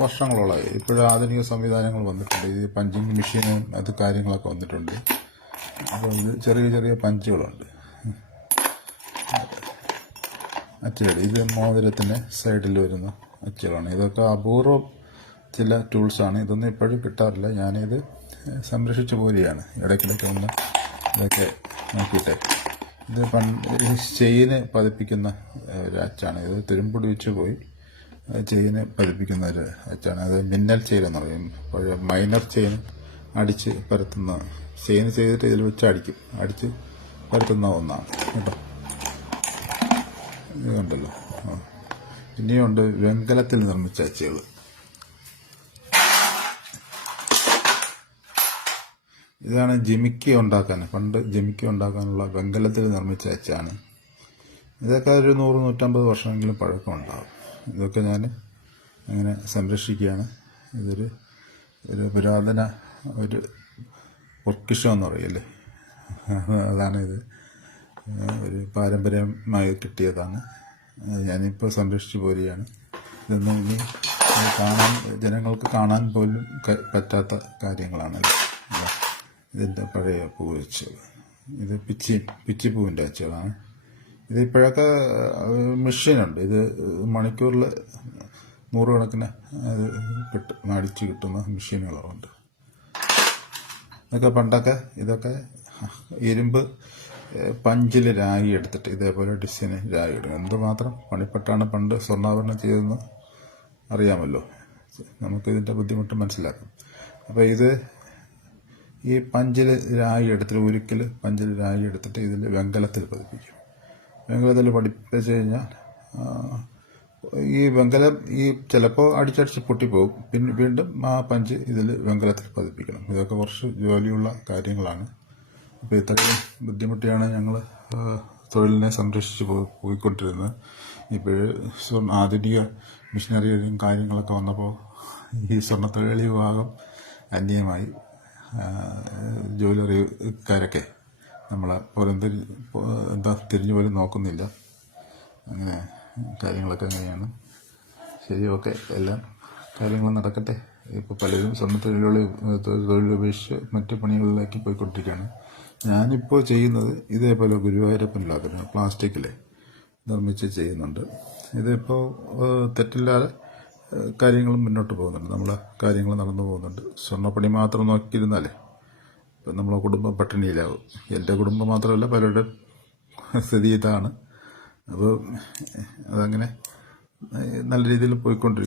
വർഷങ്ങളോളമായി. ഇപ്പോഴും ആധുനിക സംവിധാനങ്ങൾ വന്നിട്ടുണ്ട്. ഇത് പഞ്ചിങ് മെഷീനും അത് കാര്യങ്ങളൊക്കെ വന്നിട്ടുണ്ട്. അപ്പോൾ ഇത് ചെറിയ ചെറിയ പഞ്ചുകളുണ്ട്. അച്ചുകൾ, ഇത് മോതിരത്തിൻ്റെ സൈഡിൽ വരുന്ന അച്ചുകളാണ്. ഇതൊക്കെ അപൂർവം ചില ടൂൾസാണ്. ഇതൊന്നും ഇപ്പോഴും കിട്ടാറില്ല. ഞാനിത് സംരക്ഷിച്ചു പോരുകയാണ്. ഇടയ്ക്കിടയ്ക്ക് ഒന്ന് ഇതൊക്കെ നോക്കിയിട്ടെ. ഇത് ചെയിന് പതിപ്പിക്കുന്ന ഒരു അച്ചാണ്. ഇത് തുരുമ്പൊടി വെച്ച് പോയി ചെയിന് പതിപ്പിക്കുന്ന ഒരു അച്ചാണ്. അത് മിന്നൽ ചെയിൻ എന്ന് പറയും. പഴയ മൈനർ ചെയിൻ അടിച്ച് പരത്തുന്ന ചെയിൻ ചെയ്തിട്ട് ഇതിൽ വെച്ച് അടിച്ച് പരത്തുന്ന ഒന്നാണ് കേട്ടോ. ഇതുണ്ടല്ലോ. ഇനിയുണ്ട് വെങ്കലത്തിൽ നിർമ്മിച്ച അച്ചുകൾ. ഇതാണ് ജിമിക്കി ഉണ്ടാക്കാൻ, പണ്ട് ജിമിക്കി ഉണ്ടാക്കാനുള്ള വെങ്കലത്തിൽ നിർമ്മിച്ച അച്ചാണ്. ഇതൊക്കെ ഒരു 100-150 വർഷമെങ്കിലും പഴക്കമുണ്ടാകും. ഇതൊക്കെ ഞാൻ അങ്ങനെ സംരക്ഷിക്കുകയാണ്. ഇതൊരു പുരാതന ഒരു പൊക്കിഷം എന്ന് പറയല്ലേ, അതാണ് ഇത്. ഒരു പാരമ്പര്യമായി കിട്ടിയതാണ്. ഞാനിപ്പോൾ സംരക്ഷിച്ചു പോരുകയാണ്. ഇതൊന്നും ഇനി ജനങ്ങൾക്ക് കാണാൻ പോലും പറ്റാത്ത കാര്യങ്ങളാണ്. ഇതിൻ്റെ പഴയ പൂ വെച്ചത്. ഇത് പിച്ചിപ്പൂവിൻ്റെ അച്ചുകളാണ്. ഇത് ഇപ്പോഴൊക്കെ മെഷീനുണ്ട്. ഇത് മണിക്കൂറിൽ 100 കണക്കിന് അടിച്ച് കിട്ടുന്ന മെഷീനുകളുണ്ട്. ഇതൊക്കെ പണ്ടൊക്കെ ഇതൊക്കെ ഇരുമ്പ് പഞ്ചിൽ രാഗി എടുത്തിട്ട് ഇതേപോലെ ഡിസൈന് രാഗി ഇടും. എന്തുമാത്രം പണിപ്പെട്ടാണ് പണ്ട് സ്വർണ്ണാഭരണം ചെയ്തതെന്ന് അറിയാമല്ലോ. നമുക്കിതിൻ്റെ ബുദ്ധിമുട്ട് മനസ്സിലാക്കാം. അപ്പോൾ ഇത് ഈ പഞ്ചിൽ രാഗി എടുത്തിട്ട് ഉരുക്കിൽ പഞ്ചിൽ രാഗി എടുത്തിട്ട് ഇതിൽ വെങ്കലത്തിൽ പതിപ്പിക്കും. വെങ്കലത്തിൽ പഠിപ്പിച്ച് കഴിഞ്ഞാൽ ഈ വെങ്കലം ചിലപ്പോൾ അടിച്ചടിച്ച് പൊട്ടിപ്പോകും. പിന്നെ വീണ്ടും ആ പഞ്ച് ഇതിൽ വെങ്കലത്തിൽ പതിപ്പിക്കണം. ഇതൊക്കെ കുറച്ച് ജോലിയുള്ള കാര്യങ്ങളാണ്. അപ്പോൾ ഇത്രയും ബുദ്ധിമുട്ടിയാണ് ഞങ്ങൾ തൊഴിലിനെ സംരക്ഷിച്ച് പോയിക്കൊണ്ടിരുന്നത്. ഇപ്പോൾ ആധുനിക മെഷീനറിയും കാര്യങ്ങളൊക്കെ വന്നപ്പോൾ ഈ സ്വർണ്ണത്തൊഴിലാളി വിഭാഗം അന്യമായി. ജോലിക്കാരൊക്കെ നമ്മളെ തിരിഞ്ഞു പോലും നോക്കുന്നില്ല. അങ്ങനെ കാര്യങ്ങളൊക്കെ അങ്ങനെയാണ്. ശരി, ഓക്കെ, എല്ലാം കാര്യങ്ങളും നടക്കട്ടെ. ഇപ്പോൾ പലരും തൊഴിലുപേക്ഷിച്ച് മറ്റ് പണികളിലേക്ക് പോയിക്കൊണ്ടിരിക്കുകയാണ്. ഞാനിപ്പോൾ ചെയ്യുന്നത് ഇതേപോലെ ഗുരുവായൂരപ്പനിലാക്കുന്നു, പ്ലാസ്റ്റിക്കിൽ നിർമ്മിച്ച് ചെയ്യുന്നുണ്ട്. ഇതിപ്പോൾ തെറ്റില്ലാതെ കാര്യങ്ങളും മുന്നോട്ട് പോകുന്നുണ്ട്. നമ്മളെ കാര്യങ്ങൾ നടന്നു പോകുന്നുണ്ട്. സ്വർണ്ണപ്പണി മാത്രം നോക്കിയിരുന്നാലേ ഇപ്പം നമ്മളെ കുടുംബം പട്ടിണിയിലാവും. എൻ്റെ കുടുംബം മാത്രമല്ല, പലരുടെ സ്ഥിതി ഇതാണ്. അപ്പോൾ അതങ്ങനെ നല്ല രീതിയിൽ പോയിക്കൊണ്ടിരിക്കും.